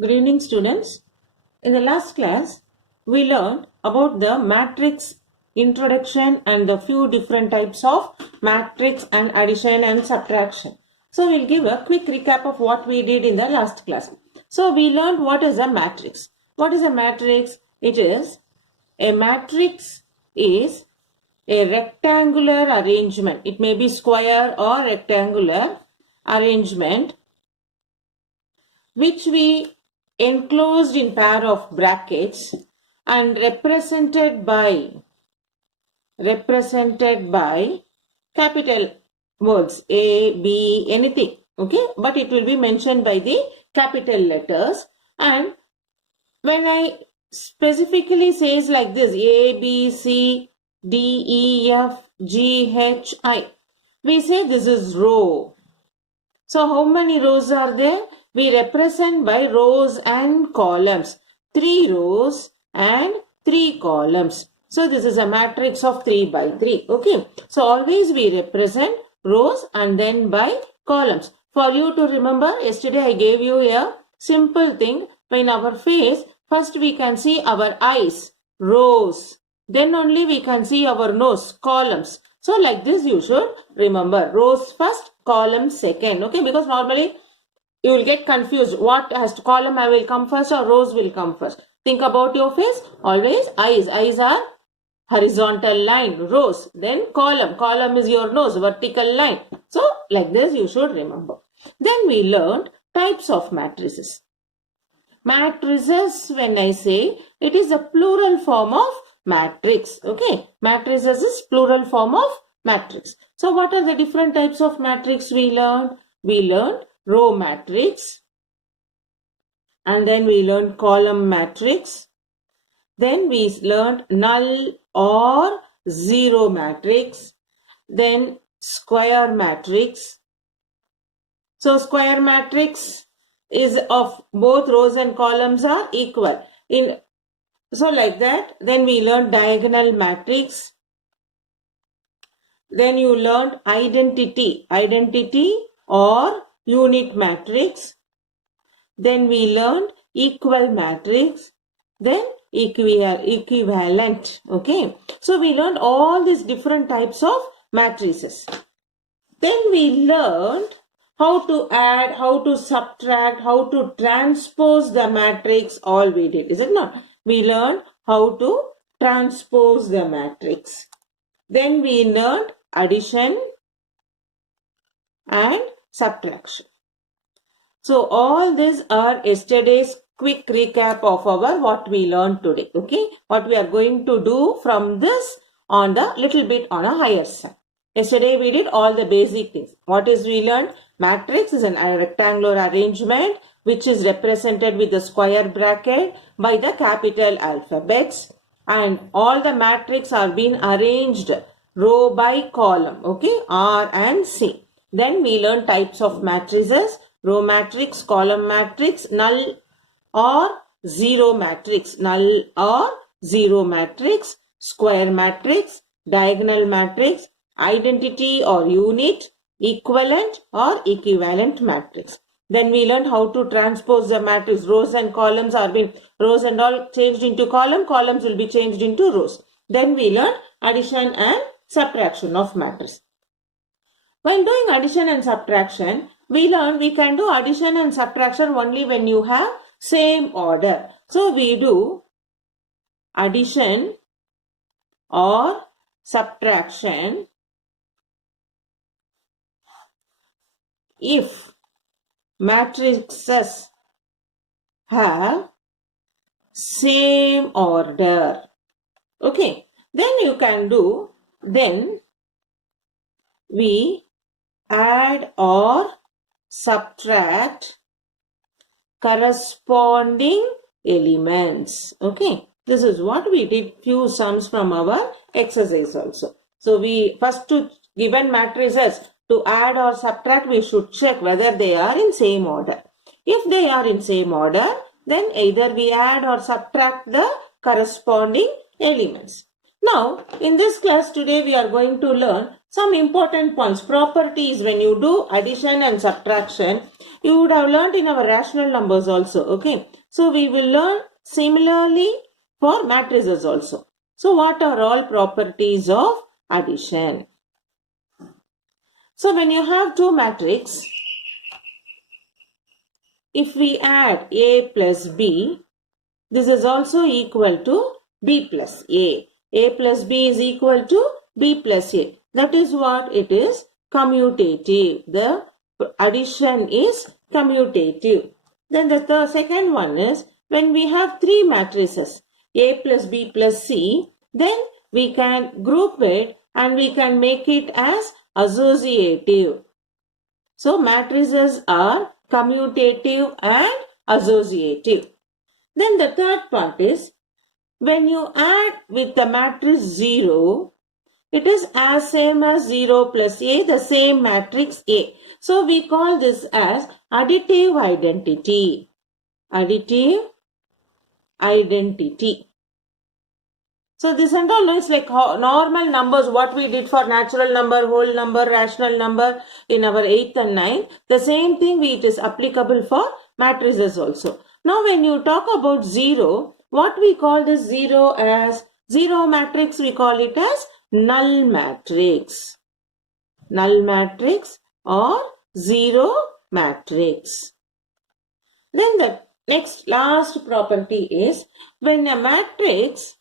Good evening, students. In the last class, we learned about the matrix introduction and the few different types of matrix and addition and subtraction. So, we'll give a quick recap of what we did in the last class. So, we learned what is a matrix. What is a matrix? A matrix is a rectangular arrangement. It may be square or rectangular arrangement which we enclosed in pair of brackets and represented by capital words A, B, anything, okay, but it will be mentioned by the capital letters. And when I specifically says like this, A, B, C, D, E, F, G, H, I, we say this is row. So how many rows are there? We represent by rows and columns. 3 rows and 3 columns. So this is a matrix of 3 by 3. Okay. So always we represent rows and then by columns. For you to remember, yesterday I gave you a simple thing. In our face, first we can see our eyes, rows. Then only we can see our nose, columns. So like this you should remember. Rows first, columns second. Okay. Because normally you will get confused. What has to column I will come first or rows will come first. Think about your face. Always eyes. Eyes are horizontal line. Rows. Then column. Column is your nose. Vertical line. So like this you should remember. Then we learned types of matrices. Matrices, when I say, it is a plural form of matrix. Okay. Matrices is plural form of matrix. So what are the different types of matrix we learned? We learned row matrix, and then we learned column matrix, then we learned null or zero matrix, then square matrix. So square matrix is of both rows and columns are equal. So like that, then we learned diagonal matrix. Then you learned identity or unit matrix. Then we learned equal matrix. Then equivalent. Okay. So we learned all these different types of matrices. Then we learned how to add, how to subtract, how to transpose the matrix. All we did, is it not? We learned how to transpose the matrix. Then we learned addition and subtraction. So all these are yesterday's quick recap of our what we learned today. Okay, what we are going to do from this on the little bit on a higher side. Yesterday we did all the basic things. What is we learned? Matrix is a rectangular arrangement which is represented with the square bracket by the capital alphabets, and all the matrix are being arranged row by column. Okay, R and C. Then we learn types of matrices: row matrix, column matrix, null or zero matrix, square matrix, diagonal matrix, identity or unit, equivalent or equivalent matrix. Then we learn how to transpose the matrix. Rows and columns are being, rows and all changed into column, columns will be changed into rows. Then we learn addition and subtraction of matrix. When doing addition and subtraction, we learn we can do addition and subtraction only when you have same order. So we do addition or subtraction if matrices have same order. Okay. Then you can do, then we add or subtract corresponding elements. Okay. This is what we did few sums from our exercise also. So we first to given matrices to add or subtract, we should check whether they are in same order. If they are in same order, then either we add or subtract the corresponding elements. Now, in this class today, we are going to learn some important points. Properties when you do addition and subtraction. You would have learned in our rational numbers also. Okay. So, we will learn similarly for matrices also. So, what are all properties of addition? So, when you have two matrices, if we add A plus B, this is also equal to B plus A. A plus B is equal to B plus A. That is what it is, commutative. The addition is commutative. Then the second one is, when we have three matrices, A plus B plus C, then we can group it and we can make it as associative. So matrices are commutative and associative. Then the third part is, when you add with the matrix 0, it is as same as 0 plus A, the same matrix A. So we call this as additive identity. Additive identity. So this and all is like normal numbers, what we did for natural number, whole number, rational number in our 8th and 9th. The same thing it is applicable for matrices also. Now when you talk about 0, what we call this 0 as? 0 matrix, we call it as null matrix. Null matrix or 0 matrix. Then the last property is, when a matrix,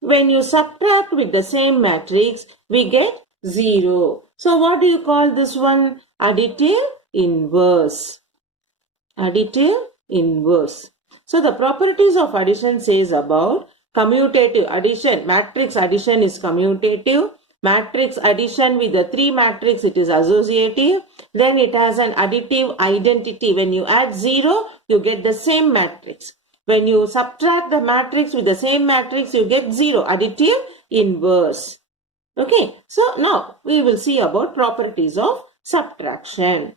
when you subtract with the same matrix, we get 0. So what do you call this one? Additive inverse. Additive inverse. So the properties of addition says about commutative addition. Matrix addition is commutative. Matrix addition with the three matrix, it is associative. Then it has an additive identity. When you add 0, you get the same matrix. When you subtract the matrix with the same matrix, you get 0. Additive inverse. Okay. So now we will see about properties of subtraction.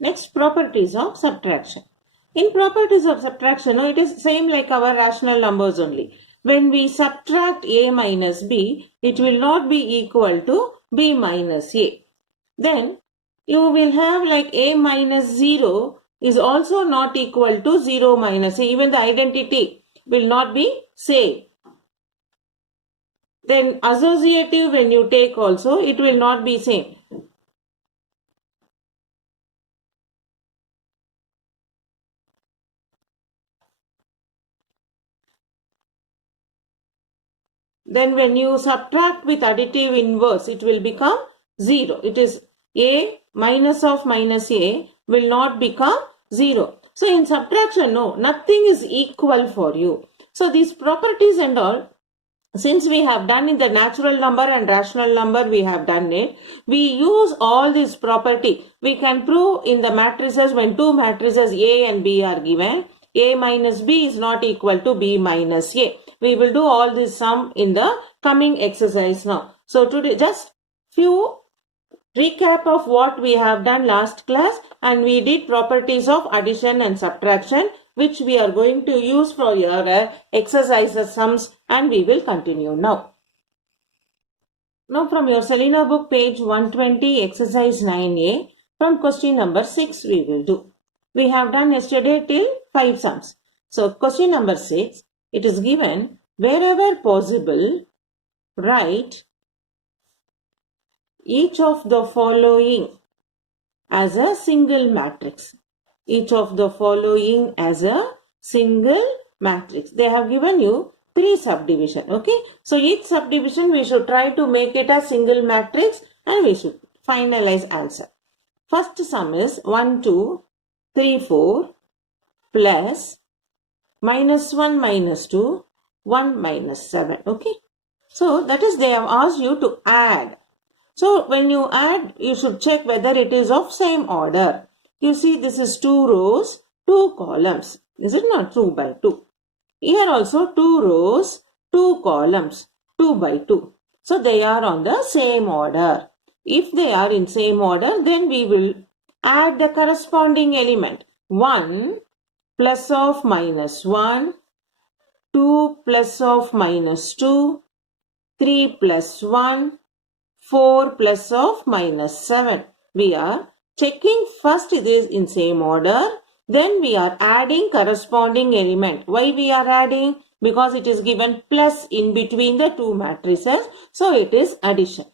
Next, properties of subtraction. In properties of subtraction, it is same like our rational numbers only. When we subtract A minus B, it will not be equal to B minus A. Then you will have like A minus 0 is also not equal to 0 minus A. Even the identity will not be same. Then associative, when you take also, it will not be same. Then when you subtract with additive inverse, it will become 0. It is A minus of minus A will not become 0. So in subtraction, no, nothing is equal for you. So these properties and all, since we have done in the natural number and rational number, we have done it. We use all this property. We can prove in the matrices when two matrices A and B are given. A minus B is not equal to B minus A. We will do all this sum in the coming exercise now. So today just few recap of what we have done last class, and we did properties of addition and subtraction, which we are going to use for your exercises sums, and we will continue now. Now from your Selena book page 120 exercise 9a, from question number 6 we will do. We have done yesterday till 5 sums. So question number 6, it is given, wherever possible, write each of the following as a single matrix. Each of the following as a single matrix. They have given you 3 subdivision. Okay. So each subdivision we should try to make it a single matrix and we should finalize answer. First sum is 1, 2, 3, 4 plus minus 1, minus 2, 1, minus 7. Okay. So that is, they have asked you to add. So when you add, you should check whether it is of same order. You see, this is 2 rows, 2 columns. Is it not 2 by 2? Here also 2 rows, 2 columns, 2 by 2. So they are on the same order. If they are in same order, then we will add the corresponding element. 1 plus of minus 1, 2 plus of minus 2, 3 plus 1, 4 plus of minus 7. We are checking first it is in same order. Then we are adding corresponding element. Why we are adding? Because it is given plus in between the two matrices. So it is addition.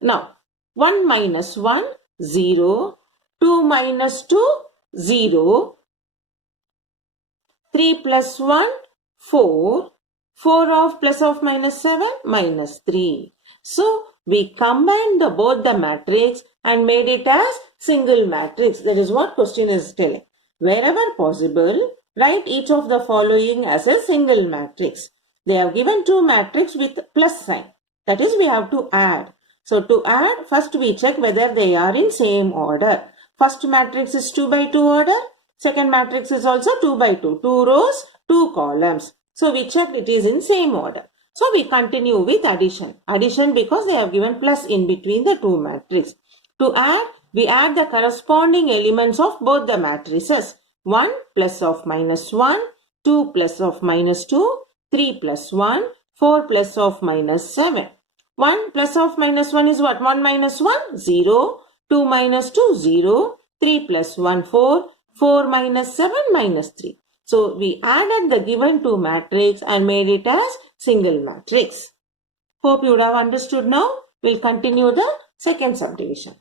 Now 1 minus 1, 0. 2 minus 2, 0. 3 plus 1, 4. 4 of plus of minus 7, minus 3. So we combined both the matrix and made it as single matrix. That is what question is telling. Wherever possible, write each of the following as a single matrix. They have given two matrices with plus sign. That is, we have to add. So to add, first we check whether they are in same order. First matrix is 2 by 2 order. Second matrix is also 2 by 2. 2 rows, 2 columns. So we checked it is in same order. So we continue with addition. Addition because they have given plus in between the two matrices. To add, we add the corresponding elements of both the matrices. 1 plus of minus 1, 2 plus of minus 2, 3 plus 1, 4 plus of minus 7. 1 plus of minus 1 is what? 1 minus 1, 0. 2 minus 2, 0. 3 plus 1, 4. 4 minus 7, minus 3. So we added the given two matrix and made it as single matrix. Hope you would have understood now. We'll continue the second subdivision.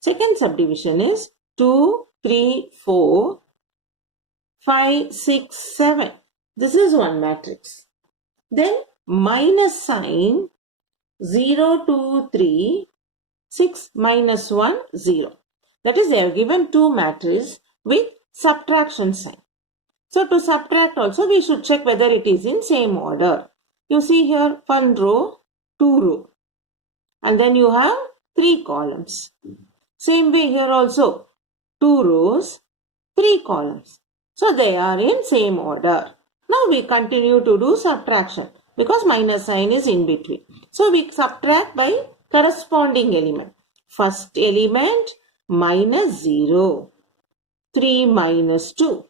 Second subdivision is 2, 3, 4, 5, 6, 7. This is one matrix. Then minus sign 0, 2, 3, 6, minus 1, 0. That is, they have given two matrices with subtraction sign. So to subtract also we should check whether it is in same order. You see here 1 row, 2 row. And then you have 3 columns. Same way here also 2 rows, 3 columns. So they are in same order. Now we continue to do subtraction because minus sign is in between. So we subtract by corresponding element. First element minus 0. 3 minus 2,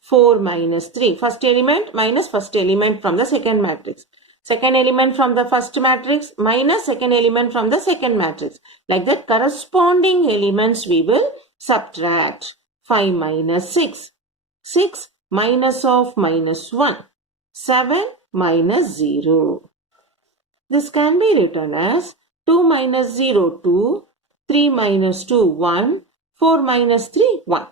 4 minus 3. First element minus first element from the second matrix. Second element from the first matrix minus second element from the second matrix. Like that, corresponding elements we will subtract. 5 minus 6. 6 minus of minus 1. 7 minus 0. This can be written as 2 minus 0, 2. 3 minus 2, 1. 4 minus 3, 1.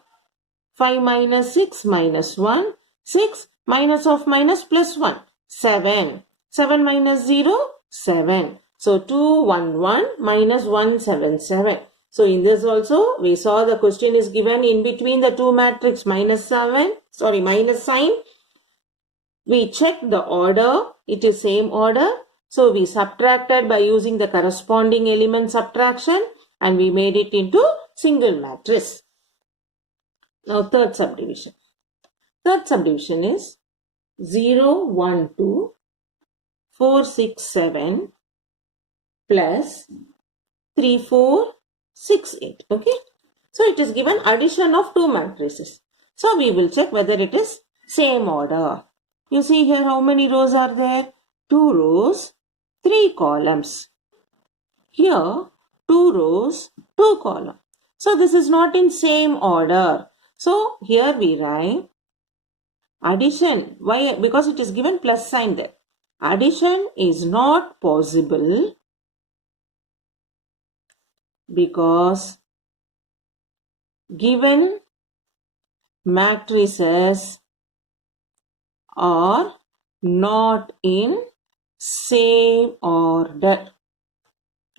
5 minus 6 minus 1. 6 minus of minus plus 1. 7. 7 minus 0, 7. So 2, 1, 1 minus 1, 7, 7. So in this also we saw the question is given in between the two matrix minus sign. We checked the order. It is same order. So we subtracted by using the corresponding element subtraction and we made it into single matrix. Now third subdivision. Third subdivision is 0, 1, 2, 4, 6, 7 plus 3, 4, 6, 8. Okay. So it is given addition of two matrices. So we will check whether it is same order. You see here how many rows are there? 2 rows, 3 columns. Here 2 rows, 2 columns. So this is not in same order. So here we write addition. Why? Because it is given plus sign there. Addition is not possible because given matrices are not in same order.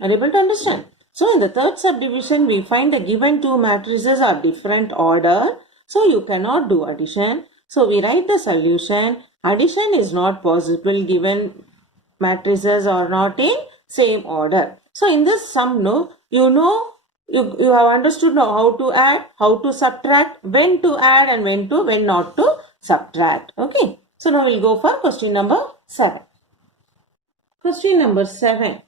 Are you able to understand? So in the third subdivision, we find the given two matrices are different order. So you cannot do addition. So we write the solution. Addition is not possible given matrices are not in same order. So in this sum, you have understood now how to add, how to subtract, when to add and when not to subtract. Okay. So now we'll go for question number 7. Question number 7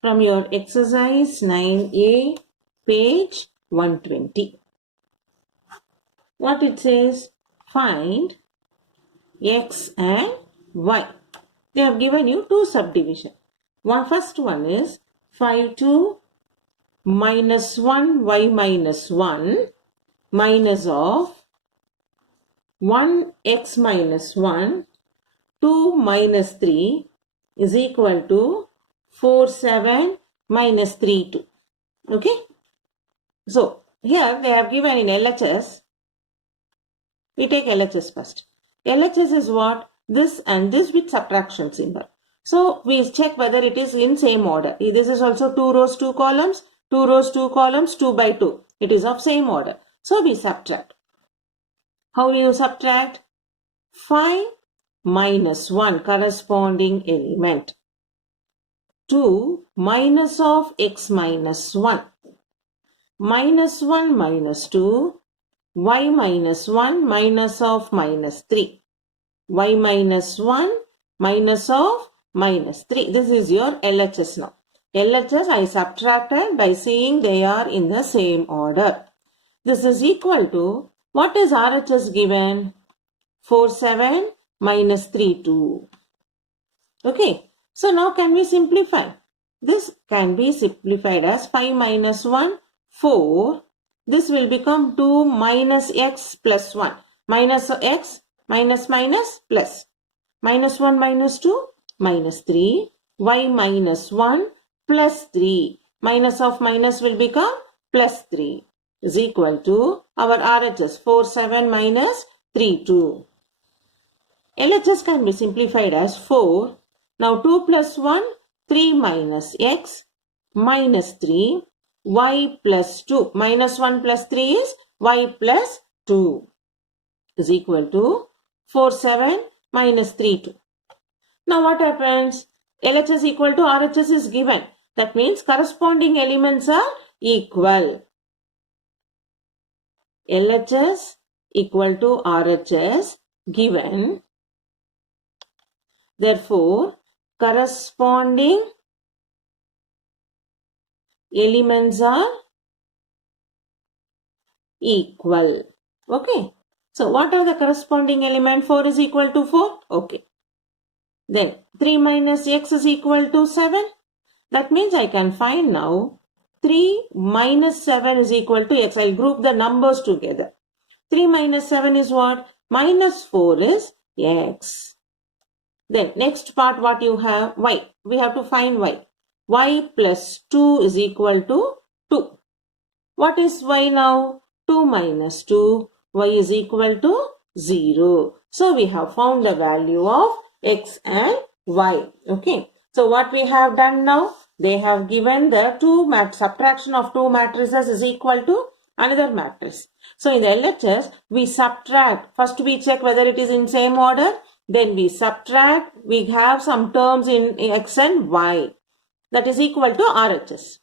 from your exercise 9A, page 120. what it says? Find x and y. They have given you two subdivision. First one is 5 to minus 1 y minus 1 minus of 1 x minus 1 2 minus 3 is equal to 4 7 minus 3 2. Okay. So here they have given in LHS. We take LHS first. LHS is what? This and this with subtraction symbol. So we check whether it is in same order. This is also 2 rows 2 columns, 2 rows 2 columns, 2 by 2. It is of same order. So we subtract. How do you subtract? 5 minus 1 corresponding element. 2 minus of x minus 1. Minus 1 minus 2. Y minus 1 minus of minus 3. Y minus 1 minus of minus 3. This is your LHS now. LHS I subtracted by seeing they are in the same order. This is equal to, what is RHS given? 4 7 minus 3 2. Okay. So now can we simplify? This can be simplified as 5 minus 1, 4. This will become 2 minus x plus 1. Minus x, minus minus plus. Minus 1 minus 2, minus 3. Y minus 1 plus 3. Minus of minus will become plus 3 is equal to our RHS 4 7 minus 3 2. LHS can be simplified as 4. Now 2 plus 1, 3 minus x minus 3. Y plus 2. Minus 1 plus 3 is y plus 2 is equal to 4 7 minus 3 2. Now what happens? LHS equal to RHS is given. That means corresponding elements are equal. LHS equal to RHS given. Therefore, corresponding elements are equal. Okay. So, what are the corresponding element? 4 is equal to 4. Okay. Then, 3 minus x is equal to 7. That means I can find now 3 minus 7 is equal to x. I'll group the numbers together. 3 minus 7 is what? Minus 4 is x. Then, next part what you have? Y. We have to find y. Y plus 2 is equal to 2. What is y now? 2 minus 2. Y is equal to 0. So, we have found the value of x and y. Okay. So, what we have done now? They have given the subtraction of two matrices is equal to another matrix. So, in the LHS, we subtract. First, we check whether it is in same order. Then we subtract. We have some terms in x and y. That is equal to RHS.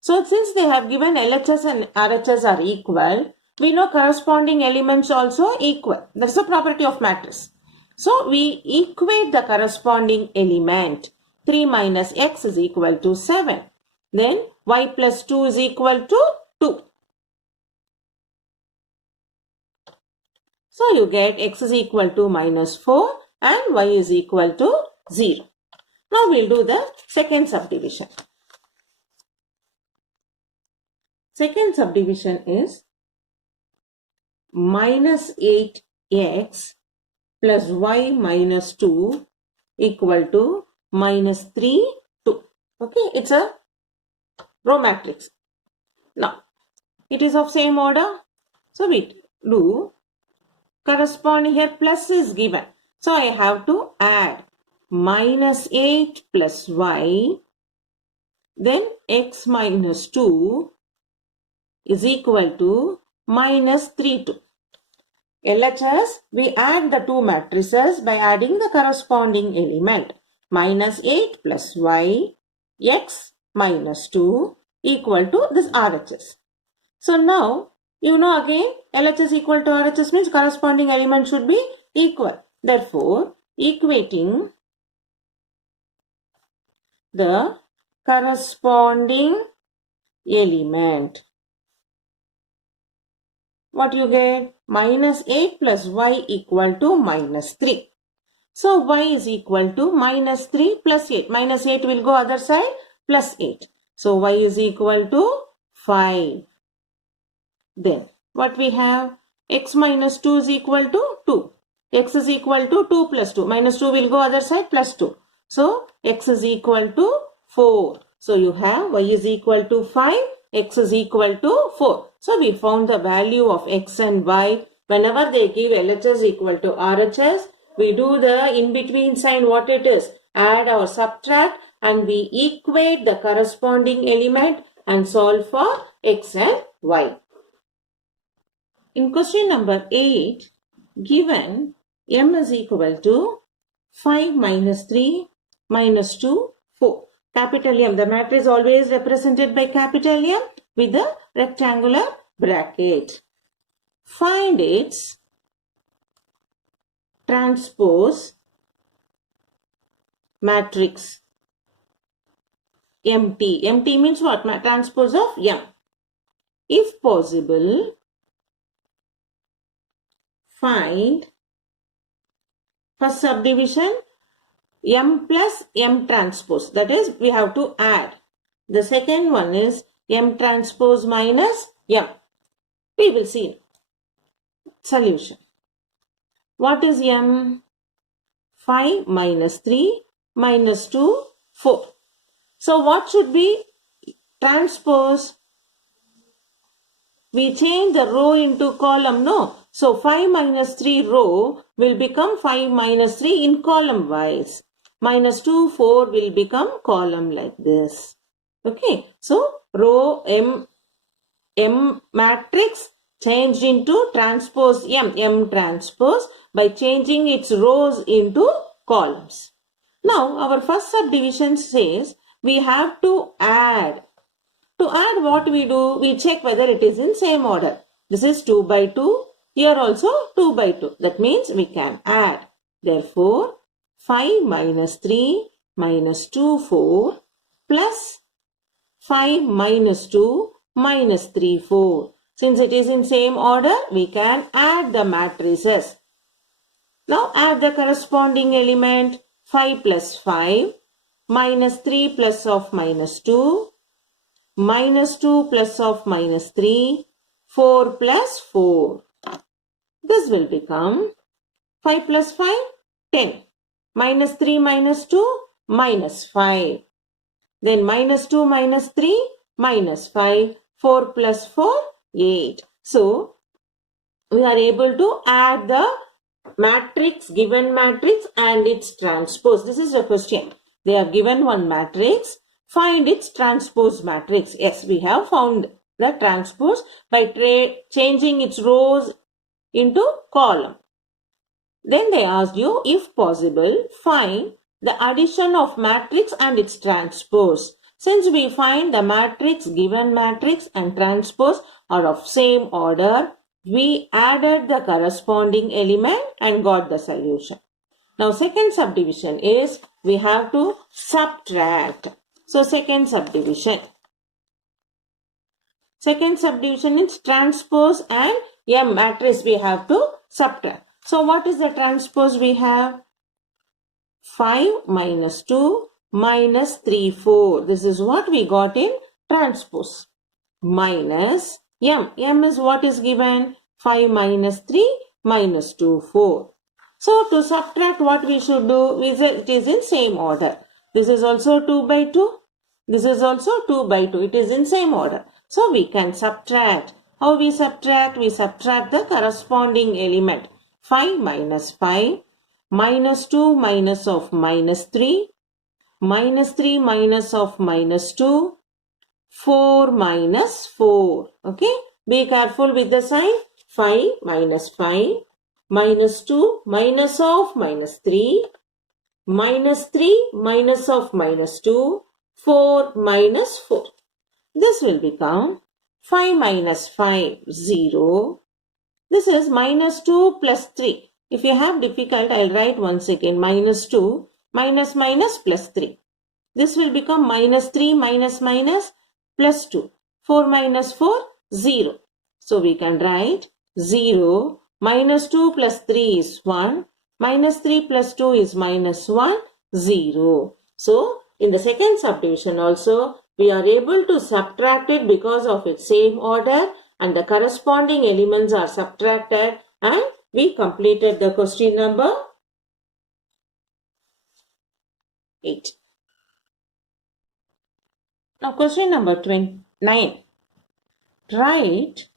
So, since they have given LHS and RHS are equal, we know corresponding elements also equal. That is the property of matrix. So, we equate the corresponding element. 3 minus x is equal to 7. Then, y plus 2 is equal to 2. So, you get x is equal to minus 4 and y is equal to 0. Now, we will do the second subdivision. Second subdivision is minus 8x plus y minus 2 equal to minus 3, 2. Okay, it's a row matrix. Now, it is of same order. So, we do corresponding here plus is given. So, I have to add minus 8 plus y, then x minus 2 is equal to minus 3, 2. LHS, we add the two matrices by adding the corresponding element. Minus 8 plus y, x minus 2 equal to this RHS. So now, you know again, LHS equal to RHS means corresponding element should be equal. Therefore, equating the corresponding element. What you get? minus 8 plus y equal to minus 3. So y is equal to minus 3 plus 8. Minus 8 will go other side, plus 8. So y is equal to 5. Then what we have? X minus 2 is equal to 2. X is equal to 2 plus 2. Minus 2 will go other side, plus 2. So x is equal to 4. So you have y is equal to 5. X is equal to 4. So we found the value of x and y. Whenever they give LHS equal to RHS, we do the in-between sign, what it is, add or subtract, and we equate the corresponding element and solve for x and y. In question number 8, given m is equal to 5 minus 3 minus 2, 4. Capital M, the matrix is always represented by capital M with the rectangular bracket. Find its transpose matrix MT. MT means what? Transpose of M. If possible, find first subdivision M plus M transpose. That is, we have to add. The second one is M transpose minus M. We will see. Solution. What is M? 5 minus 3 minus 2, 4. So what should be transpose? We change the row into column, no? So 5 minus 3 row will become 5 minus 3 in column wise. Minus 2, 4 will become column like this. Okay. So row M matrix changed into transpose M transpose by changing its rows into columns. Now our first subdivision says we have to add. To add, what we do? We check whether it is in same order. This is 2 by 2. Here also 2 by 2. That means we can add. Therefore, 5 minus 3 minus 2, 4 plus 5 minus 2 minus 3, 4. Since it is in same order, we can add the matrices. Now add the corresponding element. 5 plus 5 minus 3 plus of minus 2 minus 2 plus of minus 3, 4 plus 4. This will become 5 plus 5, 10. Minus 3 minus 2, minus 5. Then minus 2 minus 3, minus 5. 4 plus 4, 8. So, we are able to add the matrix, given matrix and its transpose. This is the question. They have given one matrix. Find its transpose matrix. Yes, we have found the transpose by changing its rows into column. Then they asked you, if possible, find the addition of matrix and its transpose. Since we find the matrix, given matrix and transpose are of same order, we added the corresponding element and got the solution. Now second subdivision is we have to subtract. So second subdivision. Second subdivision is transpose and M matrix we have to subtract. So what is the transpose we have? 5 minus 2 minus 3, 4. This is what we got in transpose. Minus M. M is what is given? 5 minus 3 minus 2, 4. So to subtract, what we should do is it is in same order. This is also 2 by 2. This is also 2 by 2. It is in same order. So we can subtract. How we subtract? We subtract the corresponding element. 5 minus 5. Minus 2 minus of minus 3. Minus 3 minus of minus 2. 4 minus 4. Okay. Be careful with the sign. 5 minus 5. Minus 2 minus of minus 3. Minus 3 minus of minus 2. 4 minus 4. This will become 5 minus 5, 0. This is minus 2 plus 3. If you have difficult, I'll write once again. Minus 2, minus minus plus 3. This will become minus 3 minus minus plus 2. 4 minus 4, 0. So we can write 0. Minus 2 plus 3 is 1. Minus 3 plus 2 is minus 1, 0. So, in the second subdivision also, we are able to subtract it because of its same order and the corresponding elements are subtracted and we completed the question number 8. Now question number 9. Write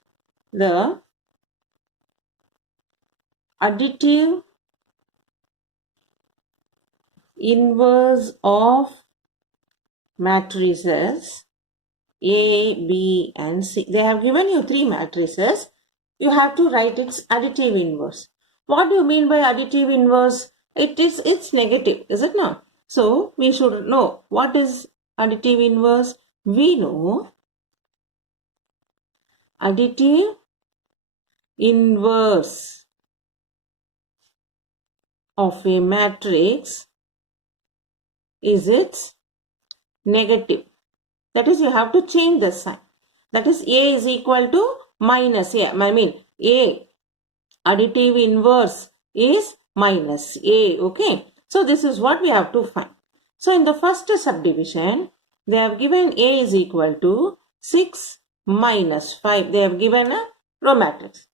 the additive inverse of matrices A, B and C. They have given you 3 matrices. You have to write its additive inverse. What do you mean by additive inverse? It's negative, is it not? So we should know what is additive inverse. We know additive inverse of a matrix is its negative. That is, you have to change the sign. That is, A is equal to minus A. A additive inverse is minus A. Okay. So, this is what we have to find. So, in the first subdivision, they have given A is equal to 6 minus 5. They have given a row matrix.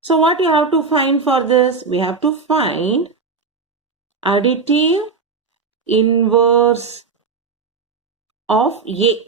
So, what you have to find for this? We have to find additive inverse of A.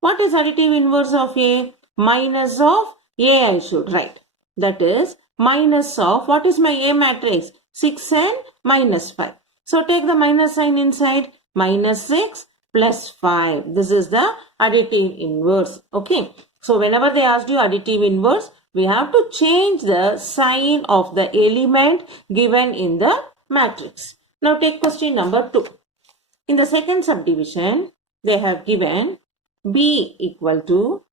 What is additive inverse of A? Minus of A I should write. That is minus of, what is my A matrix? 6 and minus 5. So take the minus sign inside. Minus 6 plus 5. This is the additive inverse. Okay. So whenever they ask you additive inverse, we have to change the sign of the element given in the matrix. Now take question number 2. In the second subdivision, they have given B equal to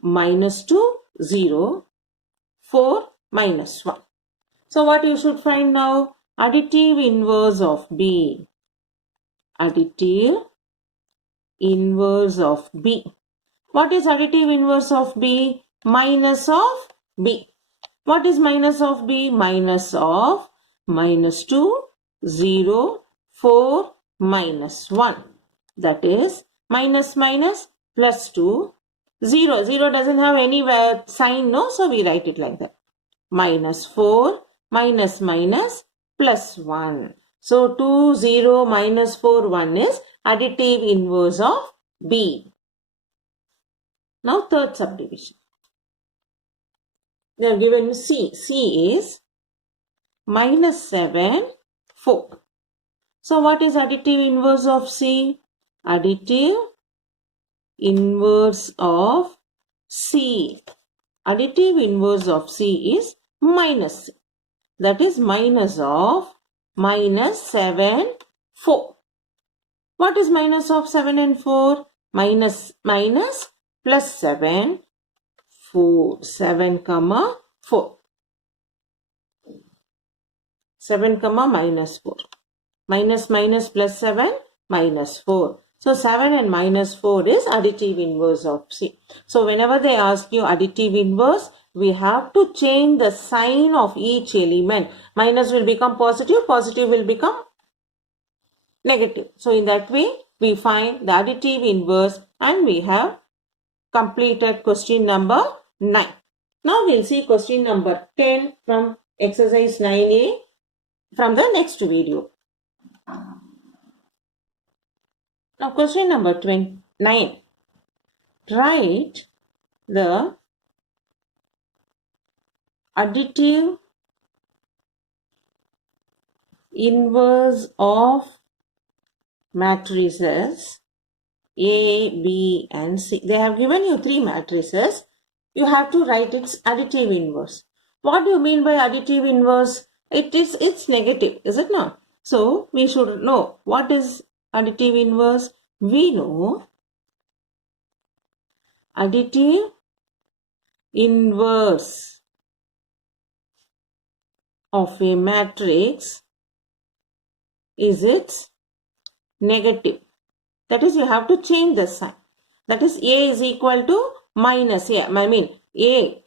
minus 2, 0, 4, minus 1. So what you should find now? Additive inverse of B. Additive inverse of B. What is additive inverse of B? Minus of B. What is minus of B? Minus of minus 2, 0, 4, minus 1. That is minus minus plus 2. 0. 0 doesn't have any sign, no? So we write it like that. Minus 4 minus minus plus 1. So 2, 0, minus 4, 1 is additive inverse of B. Now third subdivision. They have given C. C is minus 7, 4. So what is additive inverse of C? Additive inverse of C. Additive inverse of C is minus. That is minus of minus 7, 4. What is minus of 7 and 4? Minus plus 7, 4. 7 comma 4. 7 comma minus 4. Minus plus 7 minus 4. So 7 and minus 4 is additive inverse of C. So whenever they ask you additive inverse, we have to change the sign of each element. Minus will become positive, positive will become negative. So in that way, we find the additive inverse and we have completed question number 9. Now we'll see question number 10 from exercise 9A from the next video. Now question number 9. Write the additive inverse of matrices A, B and C. They have given you 3 matrices. You have to write its additive inverse. What do you mean by additive inverse? It's negative, is it not? So we should know what is additive inverse. We know additive inverse of a matrix is its negative. That is, you have to change the sign. That is, A is equal to minus A. A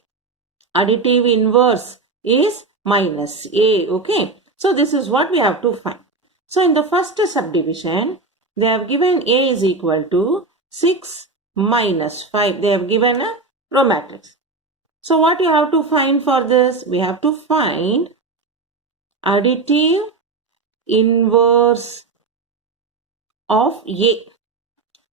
additive inverse is minus A. Okay. So this is what we have to find. So in the first subdivision, they have given A is equal to 6 minus 5. They have given a row matrix. So what you have to find for this? We have to find additive inverse of A.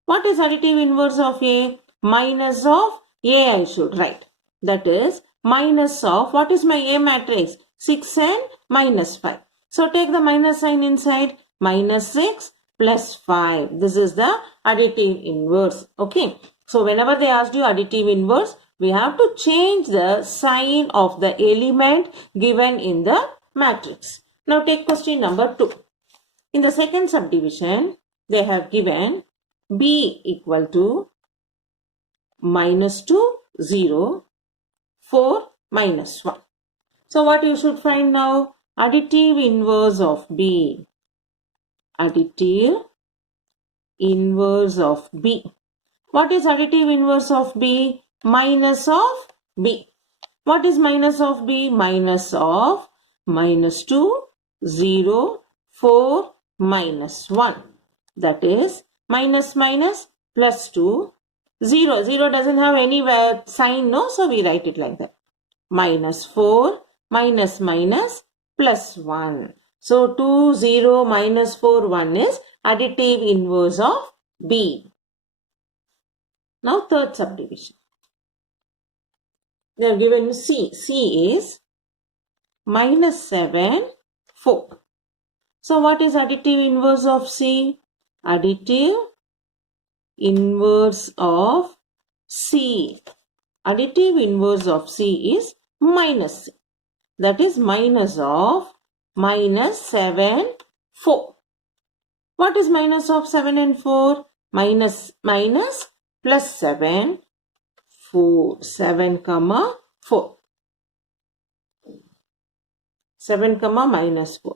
What is additive inverse of A? Minus of A I should write. That is minus of, what is my A matrix? 6 and minus 5. So take the minus sign inside. Minus 6 plus 5. This is the additive inverse. Okay. So whenever they ask you additive inverse, we have to change the sign of the element given in the matrix. Now take question number 2. In the second subdivision, they have given B equal to minus 2, 0, 4, minus 1. So what you should find now? Additive inverse of B. Additive inverse of B. What is additive inverse of B? Minus of B. What is minus of B? Minus of minus 2, 0, 4, minus 1. That is minus minus plus 2. 0. 0 doesn't have any sign, no? So we write it like that. Minus 4, minus minus plus 1. So 2, 0, minus 4, 1 is additive inverse of B. Now third subdivision. They have given C. C is minus 7, 4. So what is additive inverse of C? Additive inverse of C. Additive inverse of C is minus C. That is minus of minus 7, 4. What is minus of 7 and 4? Minus plus 7, 4. 7 comma 4. 7 comma minus 4.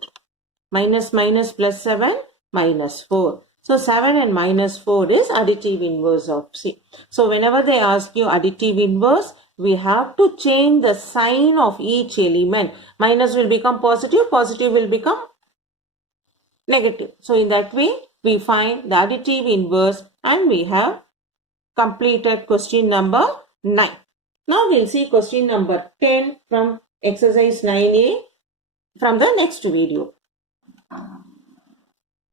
Minus minus plus 7 minus 4. So 7 and minus 4 is additive inverse of C. So whenever they ask you additive inverse, we have to change the sign of each element. Minus will become positive, positive will become negative. So in that way, we find the additive inverse and we have completed question number 9. Now we'll see question number 10 from exercise 9A from the next video.